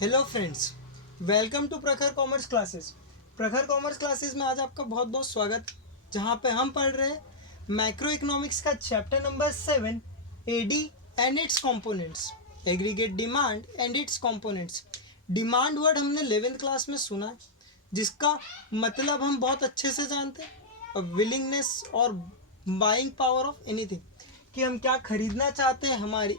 Hello friends, welcome to प्रखर commerce classes. प्रखर commerce classes में आज आपका बहुत बहुत स्वागत, जहाँ पे हम पढ़ रहे हैं मैक्रो इकोनॉमिक्स का chapter number 7, AD and its components, aggregate demand and its components. Demand word हमने 11th क्लास में सुना है, जिसका मतलब हम बहुत अच्छे से जानते हैं, विलिंगनेस और बाइंग पावर ऑफ एनीथिंग, कि हम क्या खरीदना चाहते हैं हमारी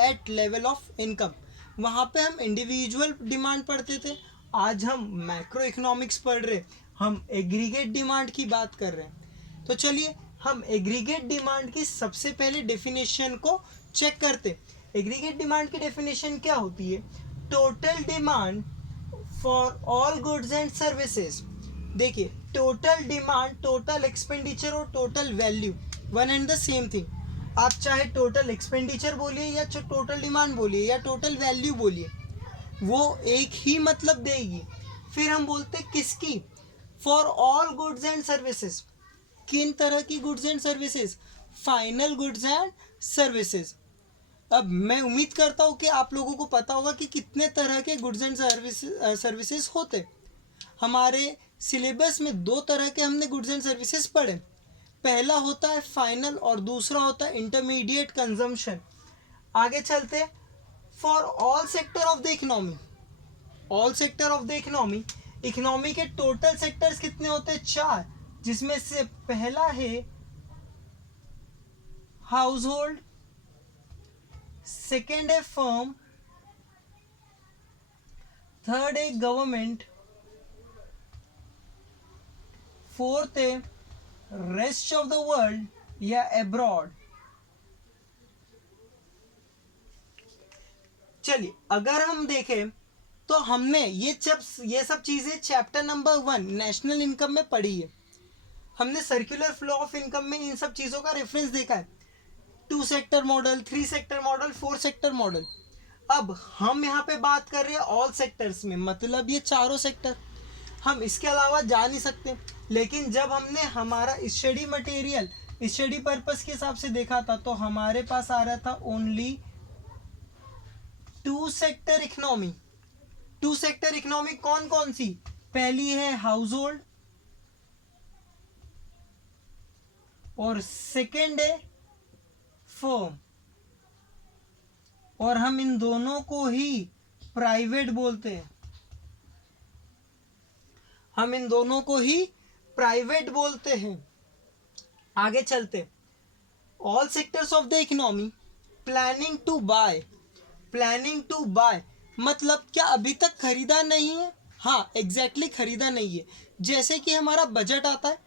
एट लेवल ऑफ इनकम। वहाँ पे हम इंडिविजुअल डिमांड पढ़ते थे, आज हम मैक्रो इकोनॉमिक्स पढ़ रहे, हम एग्रीगेट डिमांड की बात कर रहे हैं। तो चलिए हम एग्रीगेट डिमांड की सबसे पहले डेफिनेशन को चेक करते। एग्रीगेट डिमांड की डेफिनेशन क्या होती है? Total demand for all goods and services. देखिए, टोटल डिमांड, टोटल एक्सपेंडिचर और total value one and the same thing. आप चाहे टोटल एक्सपेंडिचर बोलिए या टोटल डिमांड बोलिए या टोटल वैल्यू बोलिए, वो एक ही मतलब देगी। फिर हम बोलते किसकी? For all goods and services. किन तरह की goods and services? Final goods and services. अब मैं उम्मीद करता हूँ कि आप लोगों को पता होगा कि कितने तरह के गुड्स एंड सर्विसेज होते। हमारे सिलेबस में दो तरह के हमने गुड्स एंड सर्विसेज पढ़े। पहला होता है फाइनल और दूसरा होता है इंटरमीडिएट कंजम्पशन। आगे चलते, for all sector of the economy. All sector of the economy, economy के टोटल सेक्टर्स कितने होते हैं? 4, जिसमें से पहला है हाउस होल्ड, सेकेंड है फर्म, थर्ड है गवर्नमेंट, फोर्थ है रेस्ट ऑफ द वर्ल्ड या अब्रॉड। चलिए, अगर हम देखें तो हमने ये सब चीजें चैप्टर नंबर 1 नेशनल इनकम में पढ़ी है। हमने सर्कुलर फ्लो ऑफ इनकम में इन सब चीजों का रेफरेंस देखा है। 2 sector model, 3 sector model, 4 sector model. अब हम यहाँ पे बात कर रहे हैं ऑल सेक्टर्स में, मतलब ये चारों सेक्टर। हम इसके अलावा जा नहीं सकते। लेकिन जब हमने हमारा स्टडी मटेरियल स्टडी पर्पस के हिसाब से देखा था, तो हमारे पास आ रहा था only 2 sector economy. 2 sector economy कौन कौन सी? पहली है हाउस होल्ड और सेकेंड है फर्म। और हम इन दोनों को ही प्राइवेट बोलते हैं। हम इन दोनों को ही प्राइवेट बोलते हैं। आगे चलते, all sectors of the economy planning to buy. Planning to buy मतलब क्या अभी तक खरीदा नहीं है? हाँ, एग्जैक्टली खरीदा नहीं है। जैसे कि हमारा बजट आता है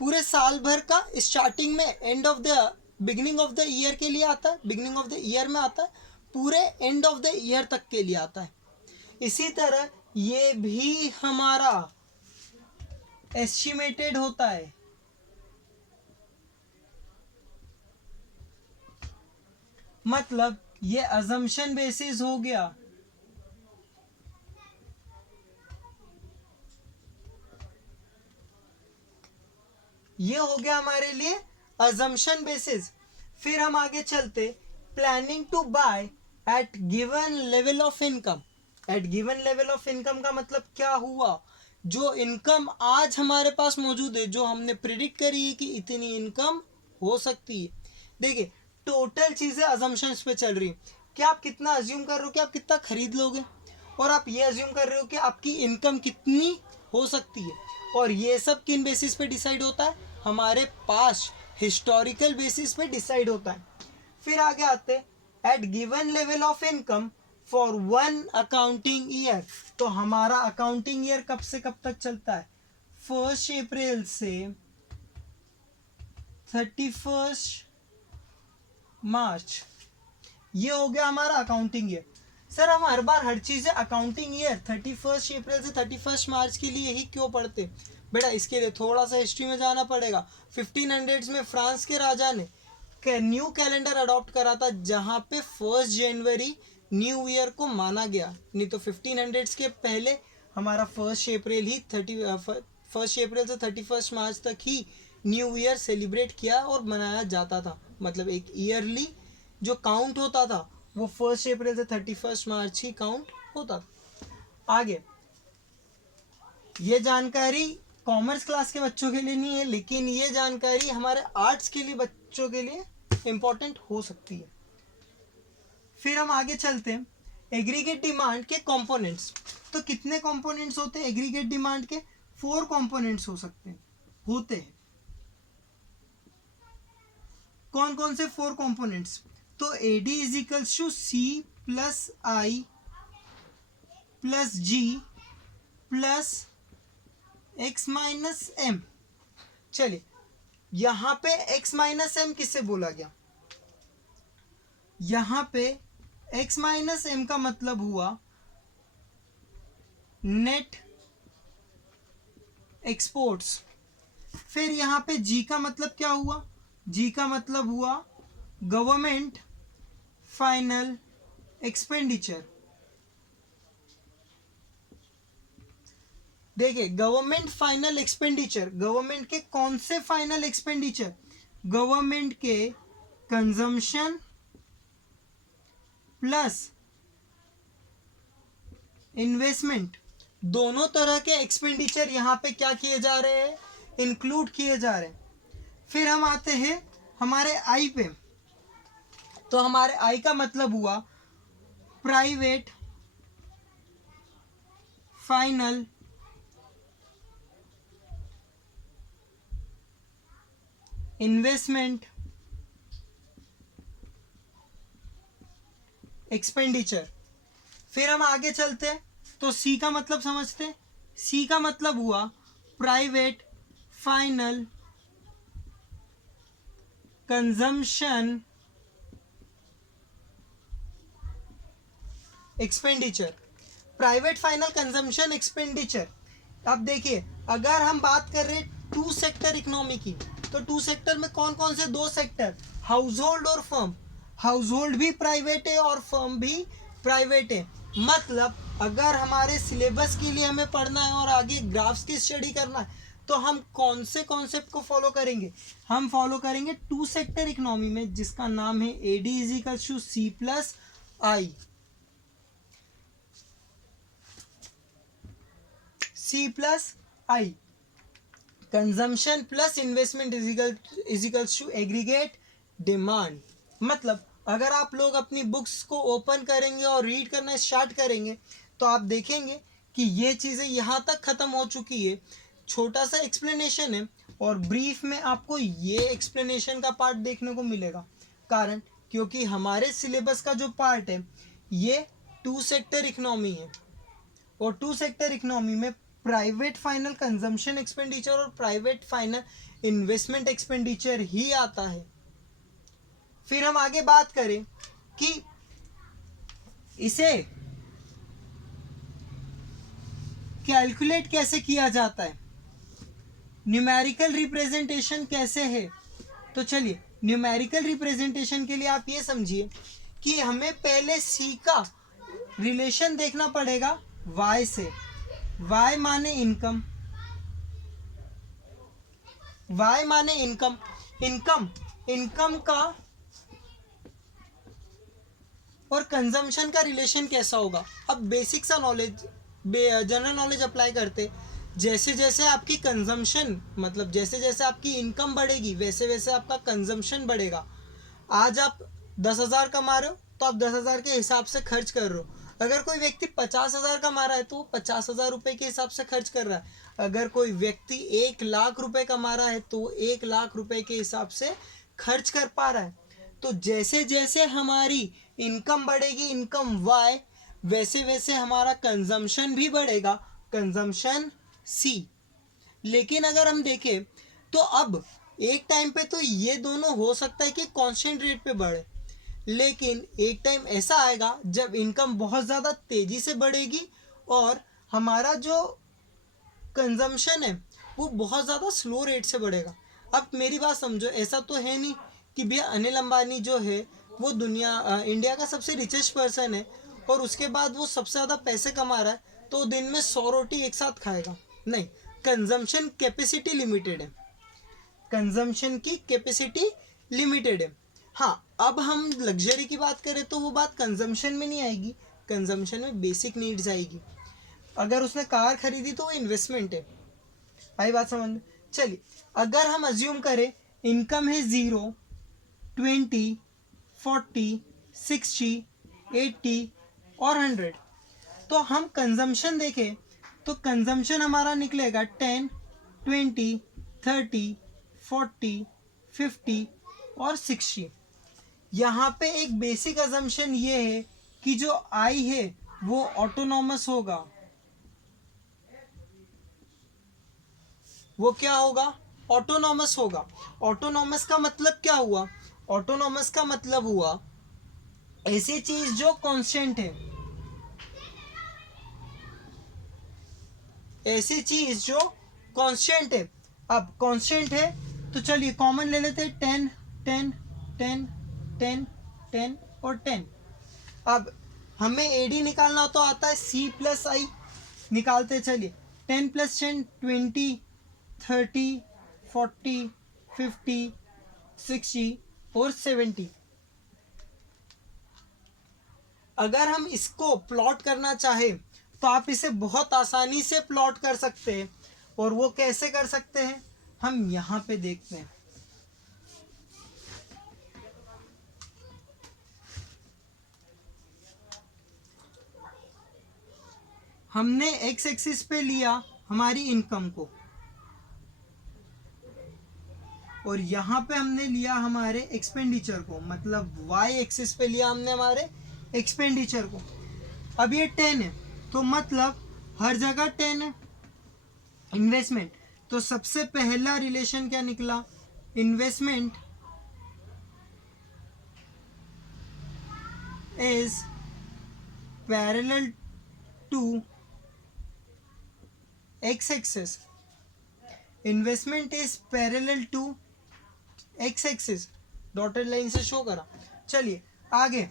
पूरे साल भर का, स्टार्टिंग में end of the beginning of the year के लिए आता है, बिगिनिंग ऑफ द ईयर में आता है, पूरे एंड ऑफ द ईयर तक के लिए आता है। इसी तरह ये भी हमारा एस्टिमेटेड होता है। मतलब ये अजम्पशन बेसिस हो गया। ये हो गया हमारे लिए अजम्पशन बेसिस। फिर हम आगे चलते, planning to buy at given level of income. At given level of income का मतलब क्या हुआ? जो इनकम आज हमारे पास मौजूद है, जो हमने प्रिडिक्ट करी है कि इतनी इनकम हो सकती है। देखिए, टोटल चीजें अजम्पशंस पे चल रही है कि आप कितना अज्यूम कर रहे हो कि आप कितना खरीद लोगे, और आप ये अज्यूम कर रहे हो कि आपकी इनकम कितनी हो सकती है। और ये सब किन बेसिस पे डिसाइड होता है? हमारे पास हिस्टोरिकल बेसिस पे डिसाइड होता है। फिर आगे आते, at given level of income for 1 accounting year. तो हमारा अकाउंटिंग ईयर कब से कब तक चलता है? 1 अप्रैल से 31 मार्च। ये हो गया हमारा अकाउंटिंग ईयर। सर, हम हर बार हर चीज़ अकाउंटिंग ईयर 31 अप्रैल से 31 मार्च के लिए ही क्यों पढ़ते? बेटा, इसके लिए थोड़ा सा हिस्ट्री में जाना पड़ेगा। 1500s में फ्रांस के राजा ने न्यू कैलेंडर अडॉप्ट करा था, जहाँ पे 1 जनवरी न्यू ईयर को माना गया। नहीं तो 1500s के पहले हमारा 1 अप्रैल से 31 मार्च तक ही न्यू ईयर सेलिब्रेट किया और मनाया जाता था। मतलब एक ईयरली जो काउंट होता था वो 1 अप्रैल से 31 मार्च ही काउंट होता था। आगे ये जानकारी कॉमर्स क्लास के बच्चों के लिए नहीं है, लेकिन ये जानकारी हमारे आर्ट्स के लिए बच्चों के लिए इम्पोर्टेंट हो सकती है। फिर हम आगे चलते हैं, एग्रीगेट डिमांड के कंपोनेंट्स। तो कितने कंपोनेंट्स होते हैं एग्रीगेट डिमांड के? 4 कंपोनेंट्स हो सकते हैं, होते हैं। कौन कौन से 4 कंपोनेंट्स? तो AD is equals to C plus I plus G plus X minus M. चलिए, यहां पे एक्स माइनस एम किससे बोला गया? यहां पे एक्स माइनस एम का मतलब हुआ नेट एक्सपोर्ट्स। फिर यहां पे जी का मतलब क्या हुआ? जी का मतलब हुआ गवर्नमेंट फाइनल एक्सपेंडिचर। देखिए, गवर्नमेंट फाइनल एक्सपेंडिचर, गवर्नमेंट के कौन से फाइनल एक्सपेंडिचर? गवर्नमेंट के कंजम्पशन प्लस इन्वेस्टमेंट, दोनों तरह के एक्सपेंडिचर यहां पे क्या किए जा रहे हैं? इंक्लूड किए जा रहे हैं। फिर हम आते हैं हमारे आई पे। तो हमारे आई का मतलब हुआ प्राइवेट फाइनल इन्वेस्टमेंट एक्सपेंडिचर। फिर हम आगे चलते हैं, तो सी का मतलब समझते हैं। सी का मतलब हुआ private final consumption expenditure. Private final consumption expenditure. अब देखिए, अगर हम बात कर रहे हैं 2 सेक्टर इकोनॉमी की, तो 2 सेक्टर में कौन कौन से 2 सेक्टर? हाउस होल्ड और फर्म। हाउस होल्ड भी प्राइवेट है और फर्म भी प्राइवेट है। मतलब अगर हमारे सिलेबस के लिए हमें पढ़ना है और आगे ग्राफ्स की स्टडी करना है, तो हम कौन से कॉन्सेप्ट को फॉलो करेंगे? हम फॉलो करेंगे 2 सेक्टर इकोनॉमी में, जिसका नाम है AD is equals to C plus I. C plus I, consumption plus investment is equals to aggregate demand. मतलब अगर आप लोग अपनी बुक्स को ओपन करेंगे और रीड करना स्टार्ट करेंगे, तो आप देखेंगे कि ये चीज़ें यहाँ तक ख़त्म हो चुकी है। छोटा सा एक्सप्लेनेशन है और ब्रीफ में आपको ये एक्सप्लेनेशन का पार्ट देखने को मिलेगा। कारण क्योंकि हमारे सिलेबस का जो पार्ट है ये 2 सेक्टर इकोनॉमी है, और 2 सेक्टर इकोनॉमी में प्राइवेट फाइनल कंजम्पशन एक्सपेंडिचर और प्राइवेट फाइनल इन्वेस्टमेंट एक्सपेंडिचर ही आता है। फिर हम आगे बात करें कि इसे कैलकुलेट कैसे किया जाता है, न्यूमेरिकल रिप्रेजेंटेशन कैसे है। तो चलिए, न्यूमेरिकल रिप्रेजेंटेशन के लिए आप ये समझिए कि हमें पहले सी का रिलेशन देखना पड़ेगा वाई से। वाई माने इनकम, वाई माने इनकम, इनकम का और कंजम्पशन का रिलेशन कैसा होगा। अब बेसिक सा नॉलेज, जनरल नॉलेज अप्लाई करते, जैसे जैसे आपकी कंजम्पशन, मतलब जैसे जैसे आपकी इनकम बढ़ेगी वैसे वैसे आपका कंजम्पशन बढ़ेगा। आज आप 10,000 कमा रहे हो तो आप 10,000 के हिसाब से खर्च कर रहे हो। अगर कोई व्यक्ति 50,000 कमा रहा है तो वो 50,000 रुपये के हिसाब से खर्च कर रहा है। अगर कोई व्यक्ति 1,00,000 रुपये कमा रहा है तो वो 1,00,000 रुपये के हिसाब से खर्च कर पा रहा है। तो जैसे जैसे हमारी इनकम बढ़ेगी, इनकम वाई, वैसे वैसे हमारा कंजम्पशन भी बढ़ेगा, कंजम्पशन सी। लेकिन अगर हम देखें तो अब एक टाइम पे तो ये दोनों हो सकता है कि कांस्टेंट रेट पे बढ़े, लेकिन एक टाइम ऐसा आएगा जब इनकम बहुत ज़्यादा तेज़ी से बढ़ेगी और हमारा जो कंजम्पशन है वो बहुत ज़्यादा स्लो रेट से बढ़ेगा। अब मेरी बात समझो, ऐसा तो है नहीं कि भैया अनिल अंबानी जो है वो इंडिया का सबसे रिचेस्ट पर्सन है और उसके बाद वो सबसे ज़्यादा पैसे कमा रहा है तो दिन में 100 रोटी एक साथ खाएगा। नहीं, कंजम्पशन कैपेसिटी लिमिटेड है, कंजम्पशन की कैपेसिटी लिमिटेड है। हाँ, अब हम लग्जरी की बात करें तो वो बात कंजम्पशन में नहीं आएगी, कंजम्पशन में बेसिक नीड्स आएगी। अगर उसने कार खरीदी तो वो इन्वेस्टमेंट है। आई बात समझ में? चलिए, अगर हम अज्यूम करें इनकम है 0, 20, 40, 60, 80 और 100, तो हम कंजम्पशन देखें तो कंजम्पशन हमारा निकलेगा 10, 20, 30, 40, 50 और 60। यहाँ पे एक बेसिक अजम्पशन ये है कि जो आई है वो ऑटोनॉमस होगा। वो क्या होगा? ऑटोनॉमस होगा। ऑटोनॉमस का मतलब क्या हुआ? ऑटोनॉमस का मतलब हुआ ऐसी चीज जो कांस्टेंट है, ऐसी चीज जो कांस्टेंट है। अब कांस्टेंट है तो चलिए कॉमन ले लेते हैं, 10, 10, 10, 10, 10 और 10। अब हमें एडी निकालना तो आता है, सी प्लस आई निकालते चलिए। 10 प्लस 10 20, 30, 40, 50, 60 और 70। अगर हम इसको प्लॉट करना चाहे तो आप इसे बहुत आसानी से प्लॉट कर सकते हैं। और वो कैसे कर सकते हैं हम यहाँ पे देखते हैं। हमने एक्स एक्सिस पे लिया हमारी इनकम को और यहाँ पे हमने लिया हमारे एक्सपेंडिचर को, मतलब वाई एक्सिस पे लिया हमने हमारे एक्सपेंडिचर को। अब ये 10 है तो मतलब हर जगह 10 है। इन्वेस्टमेंट, तो सबसे पहला रिलेशन क्या निकला? Investment is parallel to X axis. Investment is parallel to X axis, dotted line से शो करा। चलिए आगे,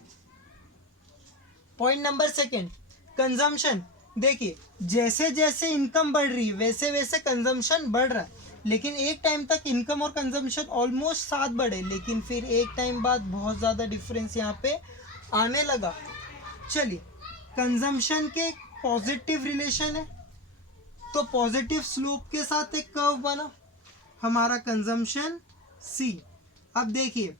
पॉइंट नंबर सेकेंड, कंजम्पशन। देखिए जैसे जैसे इनकम बढ़ रही है वैसे वैसे कंजम्पशन बढ़ रहा है, लेकिन एक टाइम तक इनकम और कंजम्पशन ऑलमोस्ट साथ बढ़े, लेकिन फिर एक टाइम बाद बहुत ज़्यादा डिफरेंस यहाँ पे आने लगा। चलिए, कंजम्पशन के पॉजिटिव रिलेशन है तो पॉजिटिव स्लोप के साथ एक कर्व बना हमारा कंजम्पशन सी। अब देखिए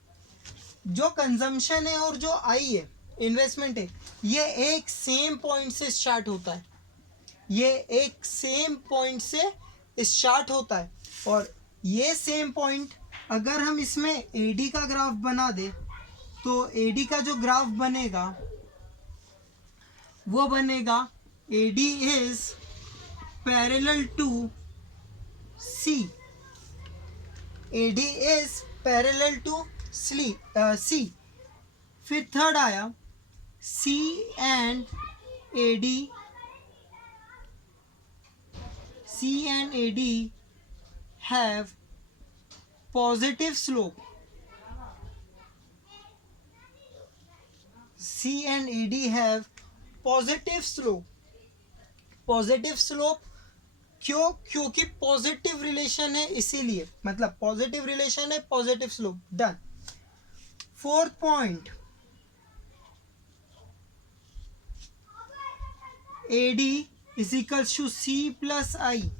जो कंजम्पशन है और जो आई है, इन्वेस्टमेंट है, ये एक सेम पॉइंट से स्टार्ट होता है। ये एक सेम पॉइंट से स्टार्ट होता है और ये सेम पॉइंट अगर हम इसमें एडी का ग्राफ बना दे तो एडी का जो ग्राफ बनेगा वो बनेगा AD is parallel to C. AD is parallel to C. फिर थर्ड आया C and AD have positive slope. C and AD have positive slope. Positive slope क्यों? क्योंकि पॉजिटिव रिलेशन है, इसीलिए, मतलब पॉजिटिव रिलेशन है, positive slope. Done. Fourth point, AD is equals to C plus I.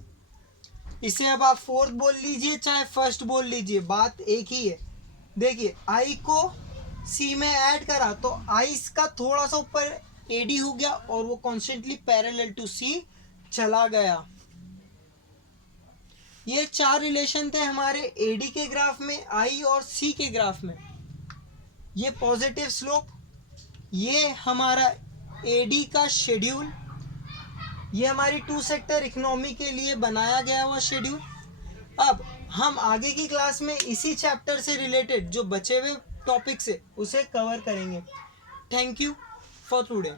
इसे अब आप फोर्थ बोल लीजिए चाहे फर्स्ट बोल लीजिए, बात एक ही है। देखिए आई को सी में ऐड करा तो आई का थोड़ा सा ऊपर एडी हो गया और वो कॉन्स्टेंटली पैरेलल टू सी चला गया। ये चार रिलेशन थे हमारे एडी के ग्राफ में, आई और सी के ग्राफ में। ये पॉजिटिव स्लोप, ये हमारा एडी का शेड्यूल, ये हमारी 2 सेक्टर इकोनॉमी के लिए बनाया गया हुआ शेड्यूल। अब हम आगे की क्लास में इसी चैप्टर से रिलेटेड जो बचे हुए टॉपिक्स है उसे कवर करेंगे। Thank you for today.